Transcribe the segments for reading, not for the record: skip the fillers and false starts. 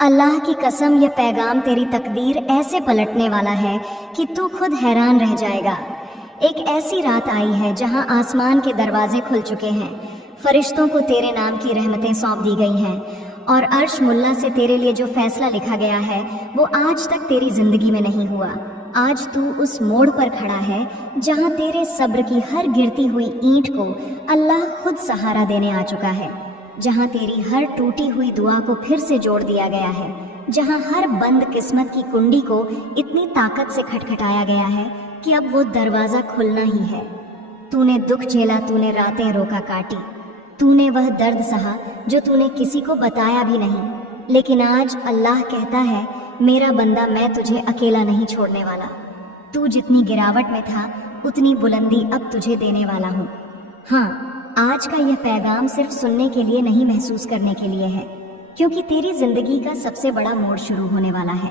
अल्लाह की कसम, यह पैगाम तेरी तकदीर ऐसे पलटने वाला है कि तू खुद हैरान रह जाएगा। एक ऐसी रात आई है जहां आसमान के दरवाजे खुल चुके हैं, फरिश्तों को तेरे नाम की रहमतें सौंप दी गई हैं और अर्श मुल्ला से तेरे लिए जो फैसला लिखा गया है वो आज तक तेरी जिंदगी में नहीं हुआ। आज तू उस मोड़ पर खड़ा है जहां तेरे सब्र की हर गिरती हुई ईंट को अल्लाह खुद सहारा देने आ चुका है, जहां तेरी हर टूटी हुई दुआ को फिर से जोड़ दिया गया है, जहां हर बंद किस्मत की कुंडी को इतनी ताकत से खटखटाया गया है कि अब वो दरवाजा खुलना ही है। तूने दुख झेला, तूने रातें रोका काटी, तूने वह दर्द सहा जो तूने किसी को बताया भी नहीं, लेकिन आज अल्लाह कहता है, मेरा बंदा, मैं तुझे अकेला नहीं छोड़ने वाला। तू जितनी गिरावट में था उतनी बुलंदी अब तुझे देने वाला हूँ। हाँ, आज का यह पैगाम सिर्फ सुनने के लिए नहीं, महसूस करने के लिए है, क्योंकि तेरी जिंदगी का सबसे बड़ा मोड़ शुरू होने वाला है।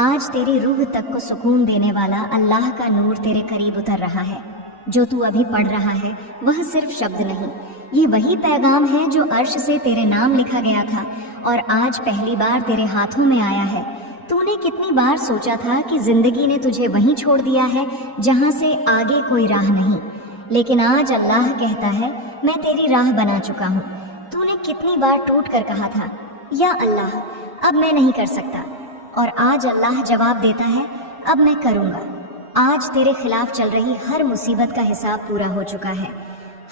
आज तेरी रूह तक को सुकून देने वाला अल्लाह का नूर तेरे करीब उतर रहा है। जो तू अभी पढ़ रहा है वह सिर्फ शब्द नहीं, ये वही पैगाम है जो अर्श से तेरे नाम लिखा गया था और आज पहली बार तेरे हाथों में आया है। तूने कितनी बार सोचा था कि जिंदगी ने तुझे वहीं छोड़ दिया है जहां से आगे कोई राह नहीं, लेकिन आज अल्लाह कहता है, मैं तेरी राह बना चुका हूँ। तूने कितनी बार टूट कर कहा था, या अल्लाह अब मैं नहीं कर सकता, और आज अल्लाह जवाब देता है, अब मैं करूँगा। आज तेरे खिलाफ चल रही हर मुसीबत का हिसाब पूरा हो चुका है।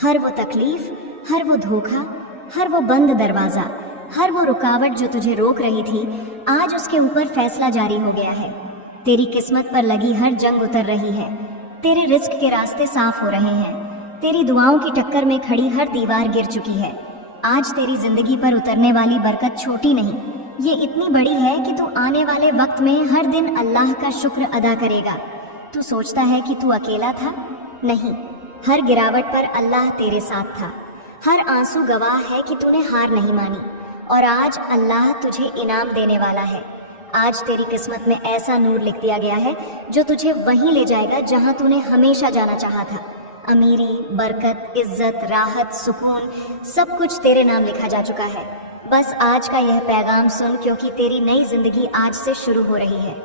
हर वो तकलीफ, हर वो धोखा, हर वो बंद दरवाज़ा, हर वो रुकावट जो तुझे रोक रही थी, आज उसके ऊपर फैसला जारी हो गया है। तेरी किस्मत पर लगी हर जंग उतर रही है, तेरे रिस्क के रास्ते साफ हो रहे हैं, तेरी दुआओं की टक्कर में खड़ी हर दीवार गिर चुकी है। आज तेरी जिंदगी पर उतरने वाली बरकत छोटी नहीं, ये इतनी बड़ी है कि तू आने वाले वक्त में हर दिन अल्लाह का शुक्र अदा करेगा। तू सोचता है कि तू अकेला था? नहीं, हर गिरावट पर अल्लाह तेरे साथ था। हर आंसू गवाह है कि तूने हार नहीं मानी, और आज अल्लाह तुझे इनाम देने वाला है। आज तेरी किस्मत में ऐसा नूर लिख दिया गया है जो तुझे वहीं ले जाएगा जहां तूने हमेशा जाना चाहा था। अमीरी, बरकत, इज्जत, राहत, सुकून, सब कुछ तेरे नाम लिखा जा चुका है। बस आज का यह पैगाम सुन, क्योंकि तेरी नई जिंदगी आज से शुरू हो रही है।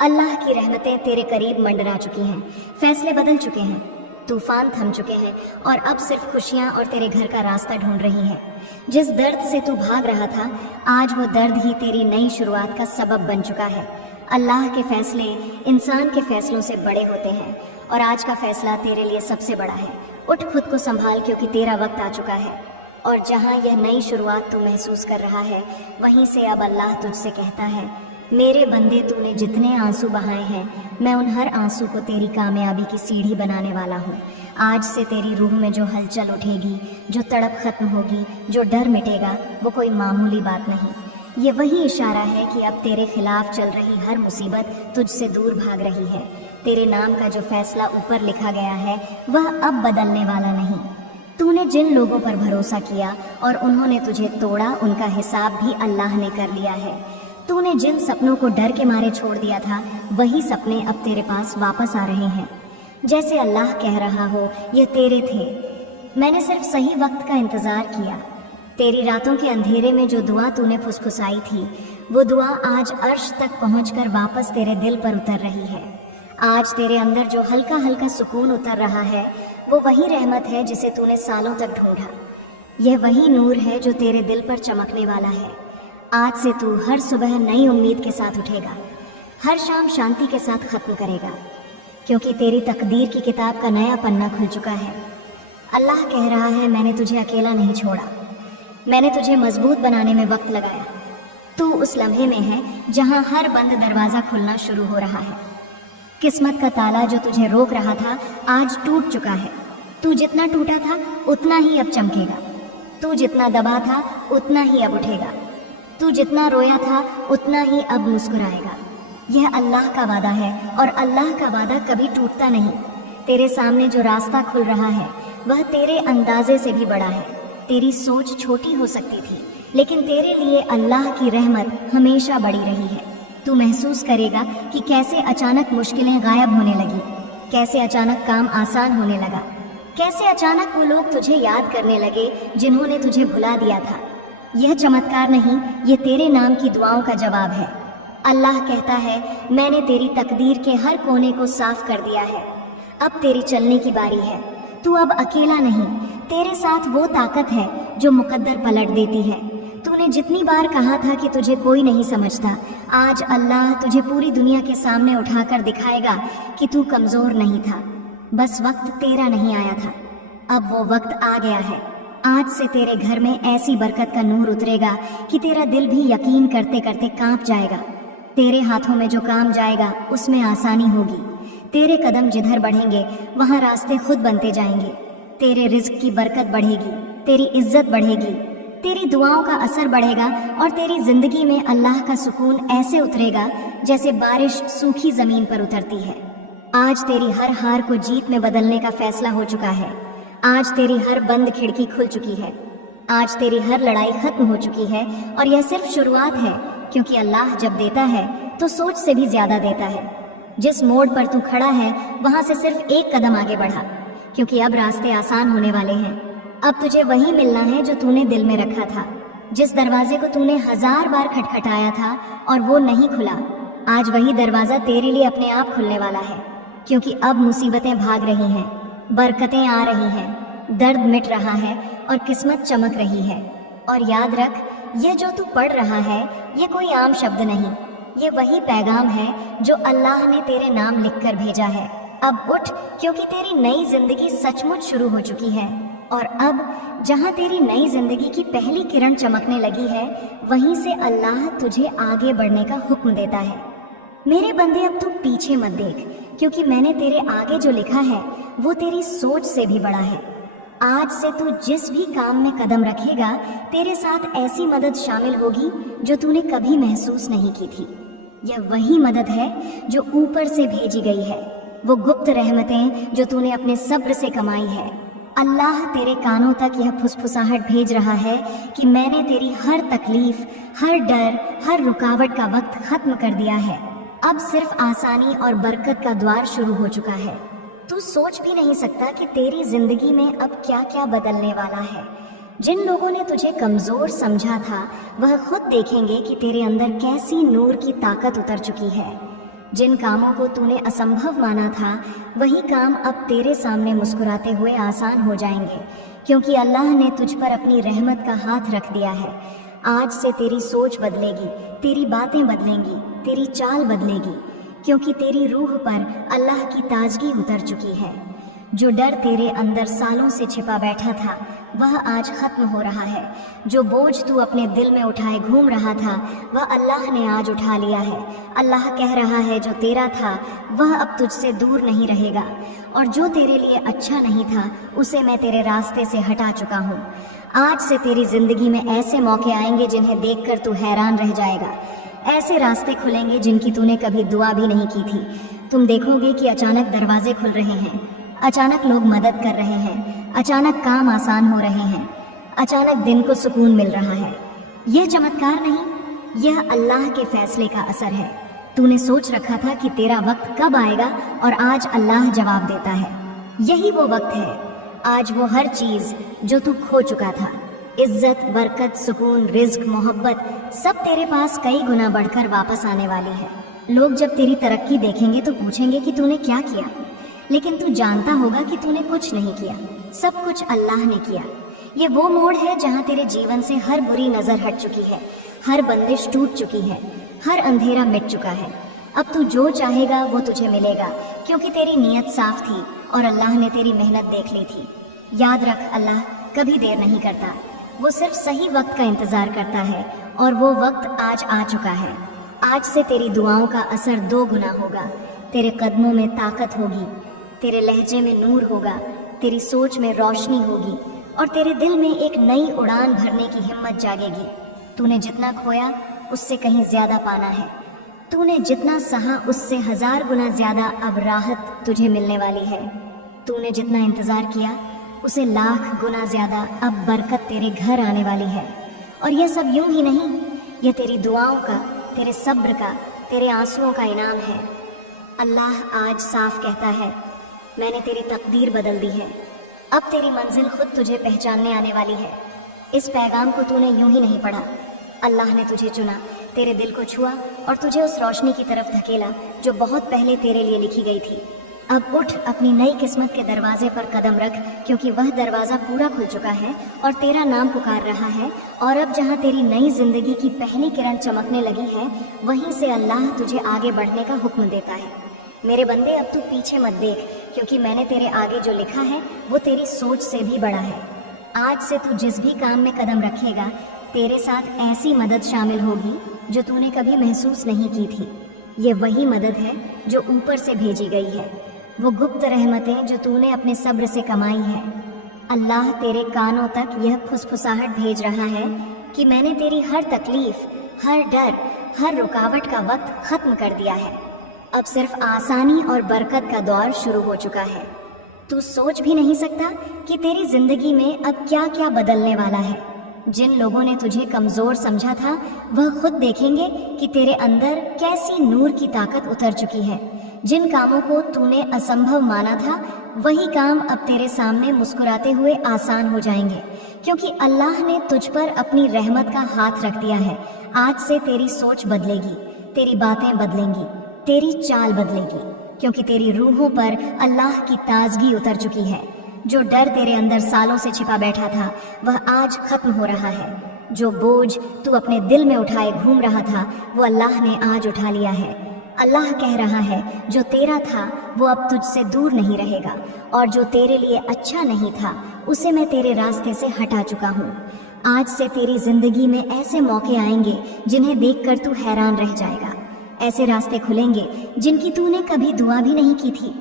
अल्लाह की रहमतें तेरे करीब मंडरा चुकी हैं, फैसले बदल चुके हैं, तूफान थम चुके हैं और अब सिर्फ खुशियां और तेरे घर का रास्ता ढूंढ रही हैं। जिस दर्द से तू भाग रहा था, आज वो दर्द ही तेरी नई शुरुआत का सबब बन चुका है। अल्लाह के फैसले इंसान के फैसलों से बड़े होते हैं, और आज का फैसला तेरे लिए सबसे बड़ा है। उठ, खुद को संभाल, क्योंकि तेरा वक्त आ चुका है। और जहां यह नई शुरुआत तू महसूस कर रहा है, वहीं से अब अल्लाह तुझसे कहता है, मेरे बंदे, तूने जितने आंसू बहाए हैं, मैं उन हर आंसू को तेरी कामयाबी की सीढ़ी बनाने वाला हूँ। आज से तेरी रूह में जो हलचल उठेगी, जो तड़प खत्म होगी, जो डर मिटेगा, वो कोई मामूली बात नहीं। ये वही इशारा है कि अब तेरे खिलाफ चल रही हर मुसीबत तुझसे दूर भाग रही है। तेरे नाम का जो फैसला ऊपर लिखा गया है वह अब बदलने वाला नहीं। तूने जिन लोगों पर भरोसा किया और उन्होंने तुझे तोड़ा, उनका हिसाब भी अल्लाह ने कर लिया है। तूने जिन सपनों को डर के मारे छोड़ दिया था, वही सपने अब तेरे पास वापस आ रहे हैं। जैसे अल्लाह कह रहा हो, ये तेरे थे, मैंने सिर्फ सही वक्त का इंतज़ार किया। तेरी रातों के अंधेरे में जो दुआ तूने फुसफुसाई थी, वो दुआ आज अर्श तक पहुंचकर वापस तेरे दिल पर उतर रही है। आज तेरे अंदर जो हल्का हल्का सुकून उतर रहा है, वो वही रहमत है जिसे तूने सालों तक ढूंढा। यह वही नूर है जो तेरे दिल पर चमकने वाला है। आज से तू हर सुबह नई उम्मीद के साथ उठेगा, हर शाम शांति के साथ खत्म करेगा, क्योंकि तेरी तकदीर की किताब का नया पन्ना खुल चुका है। अल्लाह कह रहा है, मैंने तुझे अकेला नहीं छोड़ा, मैंने तुझे मजबूत बनाने में वक्त लगाया। तू उस लम्हे में है जहां हर बंद दरवाज़ा खुलना शुरू हो रहा है। किस्मत का ताला जो तुझे रोक रहा था, आज टूट चुका है। तू जितना टूटा था उतना ही अब चमकेगा, तू जितना दबा था उतना ही अब उठेगा, तू जितना रोया था उतना ही अब मुस्कुराएगा। यह अल्लाह का वादा है, और अल्लाह का वादा कभी टूटता नहीं। तेरे सामने जो रास्ता खुल रहा है वह तेरे अंदाजे से भी बड़ा है। तेरी सोच छोटी हो सकती थी, लेकिन तेरे लिए अल्लाह की रहमत हमेशा बड़ी रही है। तू महसूस करेगा कि कैसे अचानक मुश्किलें गायब होने लगी, कैसे अचानक काम आसान होने लगा, कैसे अचानक वो लोग तुझे याद करने लगे जिन्होंने तुझे भुला दिया था। यह चमत्कार नहीं, ये तेरे नाम की दुआओं का जवाब है। अल्लाह कहता है, मैंने तेरी तकदीर के हर कोने को साफ कर दिया है। अब तेरी चलने की बारी है। तू अब अकेला नहीं, तेरे साथ वो ताकत है जो मुकद्दर पलट देती है। तूने जितनी बार कहा था कि तुझे कोई नहीं समझता, आज अल्लाह तुझे पूरी दुनिया के सामने उठाकर दिखाएगा कि तू कमजोर नहीं था, बस वक्त तेरा नहीं आया था। अब वो वक्त आ गया है। आज से तेरे घर में ऐसी बरकत का नूर उतरेगा कि तेरा दिल भी यकीन करते करते कांप जाएगा। तेरे हाथों में जो काम जाएगा उसमें आसानी होगी। तेरे कदम जिधर बढ़ेंगे वहाँ रास्ते खुद बनते जाएंगे। तेरे रिज्क की बरकत बढ़ेगी, तेरी इज्जत बढ़ेगी, तेरी दुआओं का असर बढ़ेगा और तेरी जिंदगी में अल्लाह का सुकून ऐसे उतरेगा जैसे बारिश सूखी जमीन पर उतरती है। आज तेरी हर हार को जीत में बदलने का फैसला हो चुका है। आज तेरी हर बंद खिड़की खुल चुकी है। आज तेरी हर लड़ाई खत्म हो चुकी है और यह सिर्फ शुरुआत है, क्योंकि अल्लाह जब देता है तो सोच से भी ज्यादा देता है। जिस मोड़ पर तू खड़ा है वहां से सिर्फ एक कदम आगे बढ़ा, क्योंकि अब रास्ते आसान होने वाले हैं। अब तुझे वही मिलना है जो तूने दिल में रखा था। जिस दरवाजे को तूने 1000 बार खटखटाया था और वो नहीं खुला, आज वही दरवाजा तेरे लिए अपने आप खुलने वाला है, क्योंकि अब मुसीबतें भाग रही हैं, बरकतें आ रही हैं, दर्द मिट रहा है और किस्मत चमक रही है। और याद रख, ये जो तू पढ़ रहा है ये कोई आम शब्द नहीं, ये वही पैगाम है जो अल्लाह ने तेरे नाम लिखकर भेजा है। अब उठ, क्योंकि तेरी नई जिंदगी सचमुच शुरू हो चुकी है। और अब जहाँ तेरी नई जिंदगी की पहली किरण चमकने लगी है, वहीं से अल्लाह तुझे आगे बढ़ने का हुक्म देता है। मेरे बंदे, अब तू पीछे मत देख, क्योंकि मैंने तेरे आगे जो लिखा है वो तेरी सोच से भी बड़ा है। आज से तू जिस भी काम में कदम रखेगा, तेरे साथ ऐसी मदद शामिल होगी जो तूने कभी महसूस नहीं की थी। यह वही मदद है जो ऊपर से भेजी गई है, वो गुप्त रहमतें जो तूने अपने सब्र से कमाई है। अल्लाह तेरे कानों तक यह फुसफुसाहट भेज रहा है कि मैंने तेरी हर तकलीफ, हर डर, हर रुकावट का वक्त खत्म कर दिया है। अब सिर्फ आसानी और बरकत का द्वार शुरू हो चुका है। तू सोच भी नहीं सकता कि तेरी जिंदगी में अब क्या क्या बदलने वाला है। जिन लोगों ने तुझे कमजोर समझा था, वह खुद देखेंगे कि तेरे अंदर कैसी नूर की ताकत उतर चुकी है। जिन कामों को तूने असंभव माना था, वही काम अब तेरे सामने मुस्कुराते हुए आसान हो जाएंगे, क्योंकि अल्लाह ने तुझ पर अपनी रहमत का हाथ रख दिया है। आज से तेरी सोच बदलेगी, तेरी बातें बदलेंगी, तेरी चाल बदलेगी, क्योंकि तेरी रूह पर अल्लाह की ताजगी उतर चुकी है। जो डर तेरे अंदर सालों से छिपा बैठा था, वह आज खत्म हो रहा है। जो बोझ तू अपने दिल में उठाए घूम रहा था, वह अल्लाह ने आज उठा लिया है। अल्लाह कह रहा है, जो तेरा था वह अब तुझसे दूर नहीं रहेगा, और जो तेरे लिए अच्छा नहीं था उसे मैं तेरे रास्ते से हटा चुका हूँ। आज से तेरी जिंदगी में ऐसे मौके आएंगे जिन्हें देखकर तू हैरान रह जाएगा। ऐसे रास्ते खुलेंगे जिनकी तूने कभी दुआ भी नहीं की थी। तुम देखोगे कि अचानक दरवाजे खुल रहे हैं, अचानक लोग मदद कर रहे हैं, अचानक काम आसान हो रहे हैं, अचानक दिन को सुकून मिल रहा है। यह चमत्कार नहीं, यह अल्लाह के फैसले का असर है। तूने सोच रखा था कि तेरा वक्त कब आएगा, और आज अल्लाह जवाब देता है। यही वो वक्त है। आज वो हर चीज जो तू खो चुका था, इज्जत, बरकत, सुकून, रिज्क, मोहब्बत, सब तेरे पास कई गुना बढ़कर वापस आने वाली है। लोग जब तेरी तरक्की देखेंगे तो पूछेंगे कि तूने क्या किया, लेकिन तू जानता होगा कि तूने कुछ नहीं किया, सब कुछ अल्लाह ने किया। ये वो मोड़ है जहाँ तेरे जीवन से हर बुरी नजर हट चुकी है, हर बंदिश टूट चुकी है, हर अंधेरा मिट चुका है। अब तू जो चाहेगा वो तुझे मिलेगा, क्योंकि तेरी नीयत साफ थी और अल्लाह ने तेरी मेहनत देख ली थी। याद रख, अल्लाह कभी देर नहीं करता, वो सिर्फ सही वक्त का इंतजार करता है, और वो वक्त आज आ चुका है। आज से तेरी दुआओं का असर 2 गुना होगा। तेरे कदमों में ताकत होगी, तेरे लहजे में नूर होगा, तेरी सोच में रोशनी होगी, और तेरे दिल में एक नई उड़ान भरने की हिम्मत जागेगी। तूने जितना खोया उससे कहीं ज्यादा पाना है। तूने जितना सहा उससे 1000 गुना ज्यादा अब राहत तुझे मिलने वाली है। तूने जितना इंतजार किया उसे लाख गुना ज्यादा अब बरकत तेरे घर आने वाली है। और यह सब यूं ही नहीं, यह तेरी दुआओं का, तेरे सब्र का, तेरे आंसुओं का इनाम है। अल्लाह आज साफ कहता है, मैंने तेरी तकदीर बदल दी है। अब तेरी मंजिल खुद तुझे पहचानने आने वाली है। इस पैगाम को तूने यूं ही नहीं पढ़ा। अल्लाह ने तुझे चुना, तेरे दिल को छुआ और तुझे उस रोशनी की तरफ धकेला जो बहुत पहले तेरे लिए लिखी गई थी। अब उठ, अपनी नई किस्मत के दरवाजे पर कदम रख, क्योंकि वह दरवाज़ा पूरा खुल चुका है और तेरा नाम पुकार रहा है। और अब जहाँ तेरी नई जिंदगी की पहली किरण चमकने लगी है, वहीं से अल्लाह तुझे आगे बढ़ने का हुक्म देता है। मेरे बंदे, अब तू पीछे मत देख, क्योंकि मैंने तेरे आगे जो लिखा है वो तेरी सोच से भी बड़ा है। आज से तू जिस भी काम में कदम रखेगा, तेरे साथ ऐसी मदद शामिल होगी जो तूने कभी महसूस नहीं की थी। ये वही मदद है जो ऊपर से भेजी गई है, वो गुप्त रहमतें जो तूने अपने सब्र से कमाई है। अल्लाह तेरे कानों तक यह फुसफुसाहट भेज रहा है कि मैंने तेरी हर तकलीफ, हर डर, हर रुकावट का वक्त खत्म कर दिया है। अब सिर्फ आसानी और बरकत का दौर शुरू हो चुका है। तू सोच भी नहीं सकता कि तेरी जिंदगी में अब क्या क्या बदलने वाला है। जिन लोगों ने तुझे कमजोर समझा था, वह खुद देखेंगे कि तेरे अंदर कैसी नूर की ताकत उतर चुकी है। जिन कामों को तूने असंभव माना था, वही काम अब तेरे सामने मुस्कुराते हुए आसान हो जाएंगे, क्योंकि अल्लाह ने तुझ पर अपनी रहमत का हाथ रख दिया है। आज से तेरी सोच बदलेगी, तेरी बातें बदलेंगी, तेरी चाल बदलेगी, क्योंकि तेरी रूहों पर अल्लाह की ताजगी उतर चुकी है। जो डर तेरे अंदर सालों से छिपा बैठा था, वह आज खत्म हो रहा है। जो बोझ तू अपने दिल में उठाए घूम रहा था, वो अल्लाह ने आज उठा लिया है। अल्लाह कह रहा है, जो तेरा था वो अब तुझसे दूर नहीं रहेगा, और जो तेरे लिए अच्छा नहीं था उसे मैं तेरे रास्ते से हटा चुका हूँ। आज से तेरी जिंदगी में ऐसे मौके आएंगे जिन्हें देखकर तू हैरान रह जाएगा। ऐसे रास्ते खुलेंगे जिनकी तूने कभी दुआ भी नहीं की थी।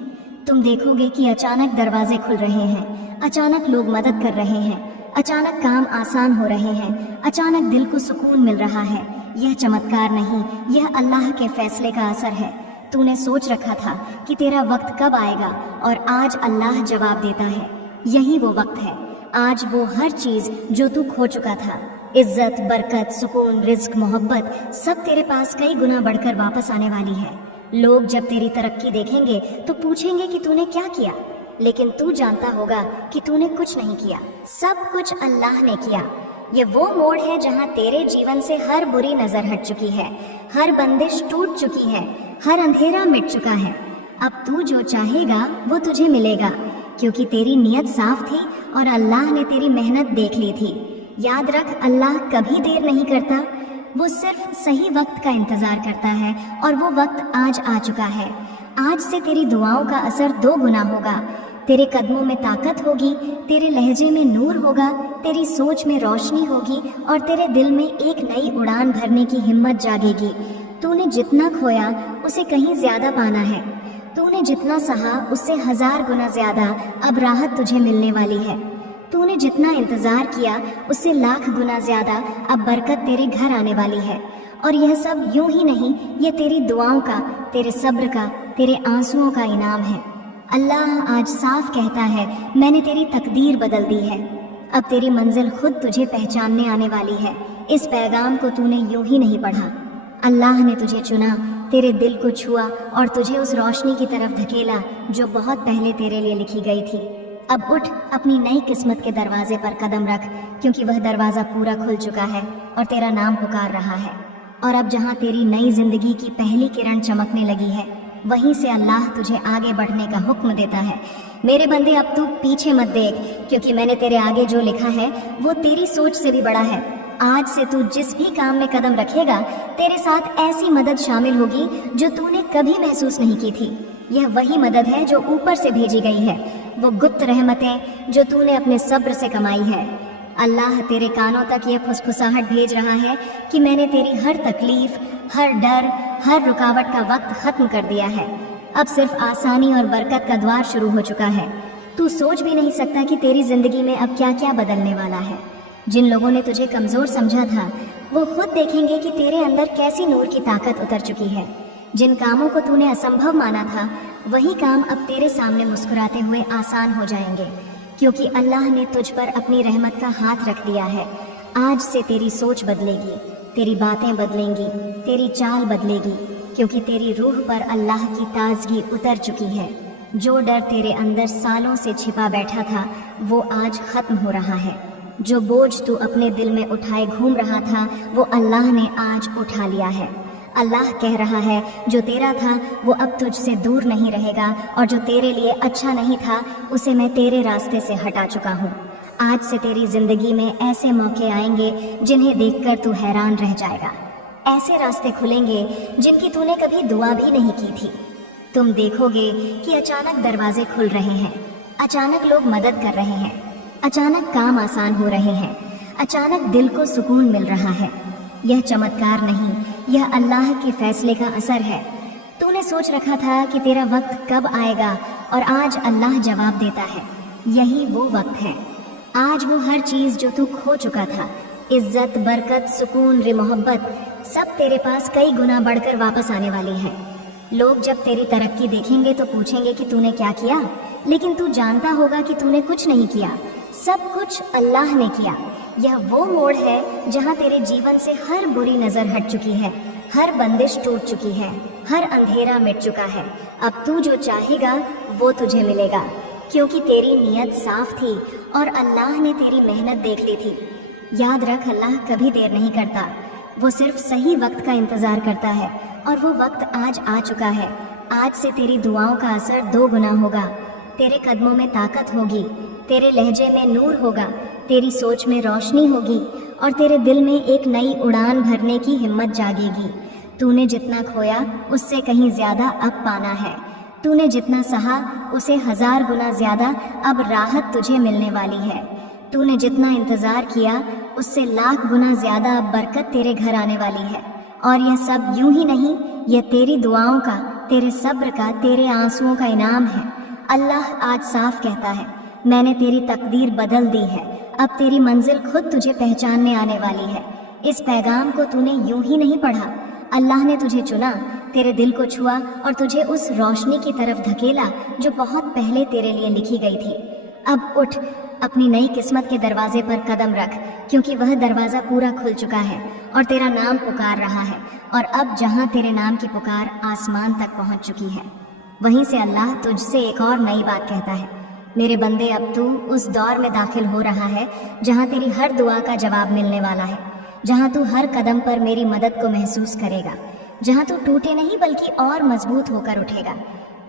तुम देखोगे कि अचानक दरवाजे खुल रहे हैं, अचानक लोग मदद कर रहे हैं, अचानक काम आसान हो रहे हैं, अचानक दिल को सुकून मिल रहा है। यह चमत्कार नहीं, यह अल्लाह के फैसले का असर है। तूने सोच रखा था कि तेरा वक्त कब आएगा, और आज अल्लाह जवाब देता है। यही वो वक्त है। आज वो हर चीज जो तू खो चुका था, इज्जत, बरकत, सुकून, रिज्क, मोहब्बत, सब तेरे पास कई गुना बढ़कर वापस आने वाली है। लोग जब तेरी तरक्की देखेंगे तो पूछेंगे कि तूने क्या किया, लेकिन तू जानता होगा कि तूने कुछ नहीं किया, सब कुछ अल्लाह ने किया। ये वो मोड़ है जहाँ तेरे जीवन से हर बुरी नजर हट चुकी है, हर बंदिश टूट चुकी है, हर अंधेरा मिट चुका है। अब तू जो चाहेगा वो तुझे मिलेगा, क्योंकि तेरी नीयत साफ थी और अल्लाह ने तेरी मेहनत देख ली थी। याद रख, अल्लाह कभी देर नहीं करता, वो सिर्फ सही वक्त का इंतजार करता है, और वो वक्त आज आ चुका है। आज से तेरी दुआओं का असर 2 गुना होगा। तेरे कदमों में ताकत होगी, तेरे लहजे में नूर होगा, तेरी सोच में रोशनी होगी, और तेरे दिल में एक नई उड़ान भरने की हिम्मत जागेगी। तूने जितना खोया उसे कहीं ज्यादा पाना है। तूने जितना सहा उससे 1000 गुना ज्यादा अब राहत तुझे मिलने वाली है। तूने जितना इंतजार किया उससे लाख गुना ज्यादा अब बरकत तेरे घर आने वाली है। और यह सब यूं ही नहीं, ये तेरी दुआओं का, तेरे सब्र का, तेरे आंसुओं का इनाम है। अल्लाह आज साफ कहता है, मैंने तेरी तकदीर बदल दी है। अब तेरी मंजिल खुद तुझे पहचानने आने वाली है। इस पैगाम को तूने यूं ही नहीं पढ़ा। अल्लाह ने तुझे चुना, तेरे दिल को छुआ और तुझे उस रोशनी की तरफ धकेला जो बहुत पहले तेरे लिए लिखी गई थी। अब उठ, अपनी नई किस्मत के दरवाजे पर कदम रख, क्योंकि वह दरवाज़ा पूरा खुल चुका है और तेरा नाम पुकार रहा है। और अब जहाँ तेरी नई जिंदगी की पहली किरण चमकने लगी है, वहीं से अल्लाह तुझे आगे बढ़ने का हुक्म देता है। मेरे बंदे, अब तू पीछे मत देख, क्योंकि मैंने तेरे आगे जो लिखा है वो तेरी सोच से भी बड़ा है। आज से तू जिस भी काम में कदम रखेगा, तेरे साथ ऐसी मदद शामिल होगी जो तूने कभी महसूस नहीं की थी। यह वही मदद है जो ऊपर से भेजी गई है, वो गुप्त रहमतें जो तूने अपने सब्र से कमाई है। अल्लाह तेरे कानों तक यह फुसफुसाहट भेज रहा है कि मैंने तेरी हर तकलीफ, हर डर, हर रुकावट का वक्त खत्म कर दिया है। अब सिर्फ आसानी और बरकत का द्वार शुरू हो चुका है। तू सोच भी नहीं सकता कि तेरी जिंदगी में अब क्या क्या बदलने वाला है। जिन लोगों ने तुझे कमजोर समझा था, वो खुद देखेंगे कि तेरे अंदर कैसी नूर की ताकत उतर चुकी है। जिन कामों को तूने असंभव माना था, वही काम अब तेरे सामने मुस्कुराते हुए आसान हो जाएंगे, क्योंकि अल्लाह ने तुझ पर अपनी रहमत का हाथ रख दिया है। आज से तेरी सोच बदलेगी, तेरी बातें बदलेंगी, तेरी चाल बदलेगी, क्योंकि तेरी रूह पर अल्लाह की ताजगी उतर चुकी है। जो डर तेरे अंदर सालों से छिपा बैठा था, वो आज खत्म हो रहा है। जो बोझ तू अपने दिल में उठाए घूम रहा था वो अल्लाह ने आज उठा लिया है। अल्लाह कह रहा है जो तेरा था वो अब तुझसे दूर नहीं रहेगा और जो तेरे लिए अच्छा नहीं था उसे मैं तेरे रास्ते से हटा चुका हूँ। आज से तेरी जिंदगी में ऐसे मौके आएंगे जिन्हें देखकर तू हैरान रह जाएगा। ऐसे रास्ते खुलेंगे जिनकी तूने कभी दुआ भी नहीं की थी। तुम देखोगे कि अचानक दरवाजे खुल रहे हैं, अचानक लोग मदद कर रहे हैं, अचानक काम आसान हो रहे हैं, अचानक दिल को सुकून मिल रहा है। यह चमत्कार नहीं, यह अल्लाह के फैसले का असर है। तूने सोच रखा था कि तेरा वक्त कब आएगा और आज अल्लाह जवाब देता है, यही वो वक्त है। आज वो हर चीज़ जो तू खो चुका था, इज्जत, बरकत, सुकून, मोहब्बत, सब तेरे पास कई गुना बढ़कर वापस आने वाली है। लोग जब तेरी तरक्की देखेंगे तो पूछेंगे कि तूने क्या किया, लेकिन तू जानता होगा कि तूने कुछ नहीं किया, सब कुछ अल्लाह ने किया। यह वो मोड़ है जहाँ तेरे जीवन से हर बुरी नज़र हट चुकी है, हर बंदिश टूट चुकी है, हर अंधेरा मिट चुका है। अब तू जो चाहेगा वो तुझे मिलेगा, क्योंकि तेरी नीयत साफ थी और अल्लाह ने तेरी मेहनत देख ली थी। याद रख, अल्लाह कभी देर नहीं करता, वो सिर्फ सही वक्त का इंतज़ार करता है और वो वक्त आज आ चुका है। आज से तेरी दुआओं का असर 2 गुना होगा। तेरे कदमों में ताकत होगी, तेरे लहजे में नूर होगा, तेरी सोच में रोशनी होगी और तेरे दिल में एक नई उड़ान भरने की हिम्मत जागेगी। तूने जितना खोया उससे कहीं ज़्यादा अब पाना है। तूने जितना सहा उसे 1000 गुना ज़्यादा अब राहत तुझे मिलने वाली है। तूने जितना इंतज़ार किया उससे लाख गुना ज़्यादा अब बरकत तेरे घर आने वाली है। और यह सब यूं ही नहीं, यह तेरी दुआओं का, तेरे सब्र का, तेरे आंसुओं का इनाम है। अल्लाह आज साफ कहता है, मैंने तेरी तकदीर बदल दी है, अब तेरी मंजिल खुद तुझे पहचानने आने वाली है। इस पैगाम को तूने यूं ही नहीं पढ़ा, अल्लाह ने तुझे चुना, तेरे दिल को छुआ और तुझे उस रोशनी की तरफ धकेला जो बहुत पहले तेरे लिए लिखी गई थी। अब उठ, अपनी नई किस्मत के दरवाजे पर कदम रख, क्योंकि वह दरवाज़ा पूरा खुल चुका है और तेरा नाम पुकार रहा है। और अब जहाँ तेरे नाम की पुकार आसमान तक पहुँच चुकी है, वहीं से अल्लाह तुझसे एक और नई बात कहता है, मेरे बंदे, अब तू उस दौर में दाखिल हो रहा है जहाँ तेरी हर दुआ का जवाब मिलने वाला है, जहाँ तू हर कदम पर मेरी मदद को महसूस करेगा, जहाँ तू टूटे नहीं बल्कि और मजबूत होकर उठेगा,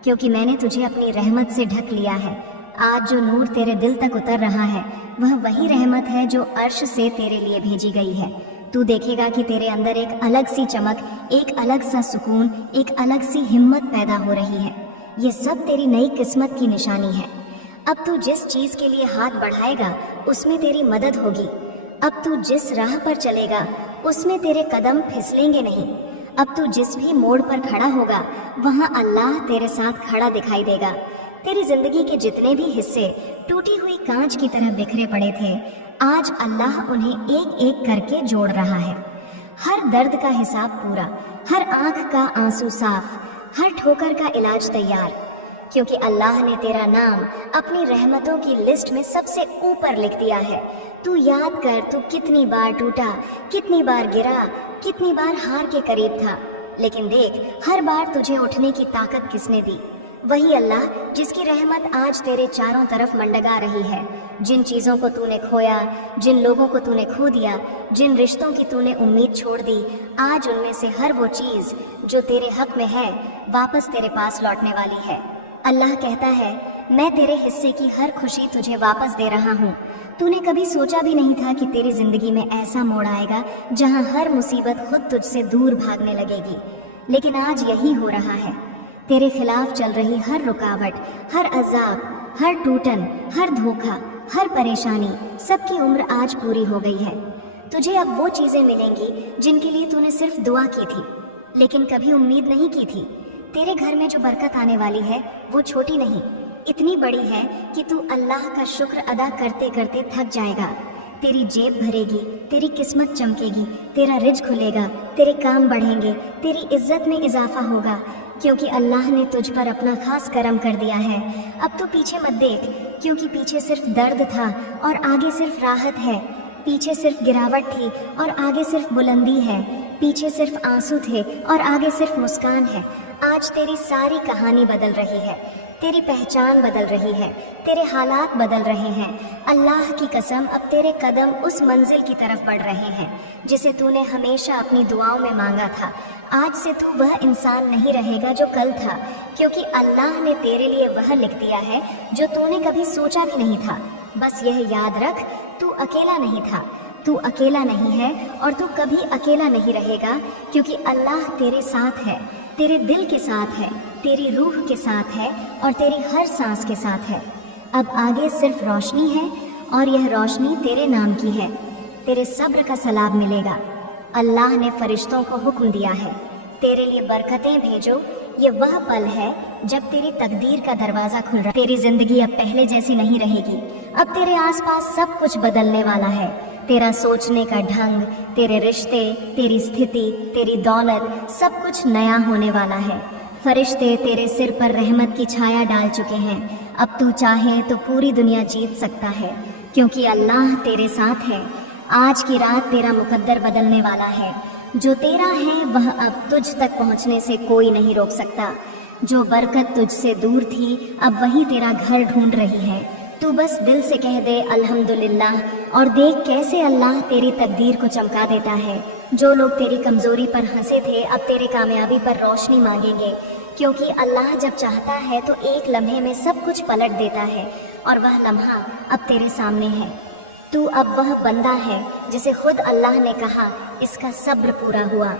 क्योंकि मैंने तुझे अपनी रहमत से ढक लिया है। आज जो नूर तेरे दिल तक उतर रहा है वह वही रहमत है जो अर्श से तेरे लिए भेजी गई है। तू देखेगा कि तेरे अंदर एक अलग सी चमक, एक अलग सा सुकून, एक अलग सी हिम्मत पैदा हो रही है। ये सब तेरी नई किस्मत की निशानी है। अब तू जिस चीज़ के लिए हाथ बढ़ाएगा उसमें तेरी मदद होगी। अब तू जिस राह पर चलेगा उसमें तेरे कदम फिसलेंगे नहीं। अब तू जिस भी मोड़ पर खड़ा होगा वहाँ अल्लाह तेरे साथ खड़ा दिखाई देगा। तेरी जिंदगी के जितने भी हिस्से टूटी हुई कांच की तरह बिखरे पड़े थे, आज अल्लाह उन्हें एक एक करके जोड़ रहा है। हर दर्द का हिसाब पूरा, हर आंख का आंसू साफ, हर ठोकर का इलाज तैयार, क्योंकि अल्लाह ने तेरा नाम अपनी रहमतों की लिस्ट में सबसे ऊपर लिख दिया है। तू याद कर, तू कितनी बार टूटा, कितनी बार गिरा, कितनी बार हार के करीब था, लेकिन देख, हर बार तुझे उठने की ताकत किसने दी? वही अल्लाह जिसकी रहमत आज तेरे चारों तरफ मंडगा रही है। जिन चीज़ों को तूने खोया, जिन लोगों को तूने खो दिया, जिन रिश्तों की तूने उम्मीद छोड़ दी, आज उनमें से हर वो चीज़ जो तेरे हक में है वापस तेरे पास लौटने वाली है। अल्लाह कहता है, मैं तेरे हिस्से की हर खुशी तुझे वापस दे रहा हूँ। तूने कभी सोचा भी नहीं था कि तेरी जिंदगी में ऐसा मोड़ आएगा जहाँ हर मुसीबत खुद तुझसे दूर भागने लगेगी, लेकिन आज यही हो रहा है। तेरे खिलाफ चल रही हर रुकावट, हर अजाब, हर टूटन, हर धोखा, हर परेशानी, सबकी उम्र आज पूरी हो गई है। तुझे अब वो चीज़ें मिलेंगी जिनके लिए तूने सिर्फ दुआ की थी, लेकिन कभी उम्मीद नहीं की थी। तेरे घर में जो बरकत आने वाली है वो छोटी नहीं, इतनी बड़ी है कि तू अल्लाह का शुक्र अदा करते करते थक जाएगा। तेरी जेब भरेगी, तेरी किस्मत चमकेगी, तेरा रिज़्क खुलेगा, तेरे काम बढ़ेंगे, तेरी इज्जत में इजाफा होगा, क्योंकि अल्लाह ने तुझ पर अपना खास करम कर दिया है। अब तो पीछे मत देख, क्योंकि पीछे सिर्फ दर्द था और आगे सिर्फ राहत है। पीछे सिर्फ गिरावट थी और आगे सिर्फ बुलंदी है। पीछे सिर्फ आंसू थे और आगे सिर्फ मुस्कान है। आज तेरी सारी कहानी बदल रही है, तेरी पहचान बदल रही है, तेरे हालात बदल रहे हैं। अल्लाह की कसम, अब तेरे कदम उस मंजिल की तरफ बढ़ रहे हैं जिसे तूने हमेशा अपनी दुआओं में मांगा था। आज से तू वह इंसान नहीं रहेगा जो कल था, क्योंकि अल्लाह ने तेरे लिए वह लिख दिया है जो तूने कभी सोचा भी नहीं था। बस यह याद रख, तू अकेला नहीं था, तू अकेला नहीं है और तू कभी अकेला नहीं रहेगा, क्योंकि अल्लाह तेरे साथ है, तेरे दिल के साथ है, तेरी रूह के साथ है और तेरी हर सांस के साथ है। अब आगे सिर्फ रोशनी है और यह रोशनी तेरे नाम की है। तेरे सब्र का सलाब मिलेगा। अल्लाह ने फरिश्तों को हुक्म दिया है, तेरे लिए बरकतें भेजो। ये वह पल है जब तेरी तकदीर का दरवाजा खुल रहा है। तेरी जिंदगी अब पहले जैसी नहीं रहेगी। अब तेरे आसपास सब कुछ बदलने वाला है। तेरा सोचने का ढंग, तेरे रिश्ते, तेरी स्थिति, तेरी दौलत, सब कुछ नया होने वाला है। फरिश्ते तेरे सिर पर रहमत की छाया डाल चुके हैं। अब तू चाहे तो पूरी दुनिया जीत सकता है, क्योंकि अल्लाह तेरे साथ है। आज की रात तेरा मुकद्दर बदलने वाला है। जो तेरा है वह अब तुझ तक पहुंचने से कोई नहीं रोक सकता। जो बरकत तुझसे दूर थी अब वही तेरा घर ढूंढ रही है। तू बस दिल से कह दे अल्हम्दुलिल्लाह और देख कैसे अल्लाह तेरी तकदीर को चमका देता है। जो लोग तेरी कमजोरी पर हंसे थे अब तेरे कामयाबी पर रोशनी मांगेंगे, क्योंकि अल्लाह जब चाहता है तो एक लम्हे में सब कुछ पलट देता है और वह लम्हा अब तेरे सामने है। तू अब वह बंदा है जिसे खुद अल्लाह ने कहा इसका सब्र पूरा हुआ,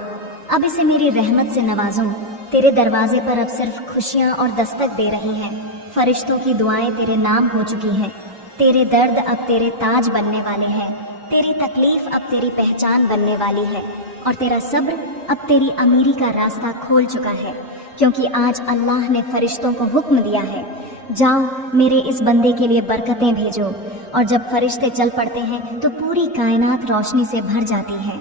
अब इसे मेरी रहमत से नवाजूं। तेरे दरवाजे पर अब सिर्फ खुशियां और दस्तक दे रही हैं। फरिश्तों की दुआएं तेरे नाम हो चुकी हैं। तेरे दर्द अब तेरे ताज बनने वाले हैं। तेरी तकलीफ अब तेरी पहचान बनने वाली है और तेरा सब्र अब तेरी अमीरी का रास्ता खोल चुका है, क्योंकि आज अल्लाह ने फरिश्तों को हुक्म दिया है, जाओ मेरे इस बंदे के लिए बरकतें भेजो। और जब फरिश्ते चल पड़ते हैं तो पूरी कायनात रोशनी से भर जाती है।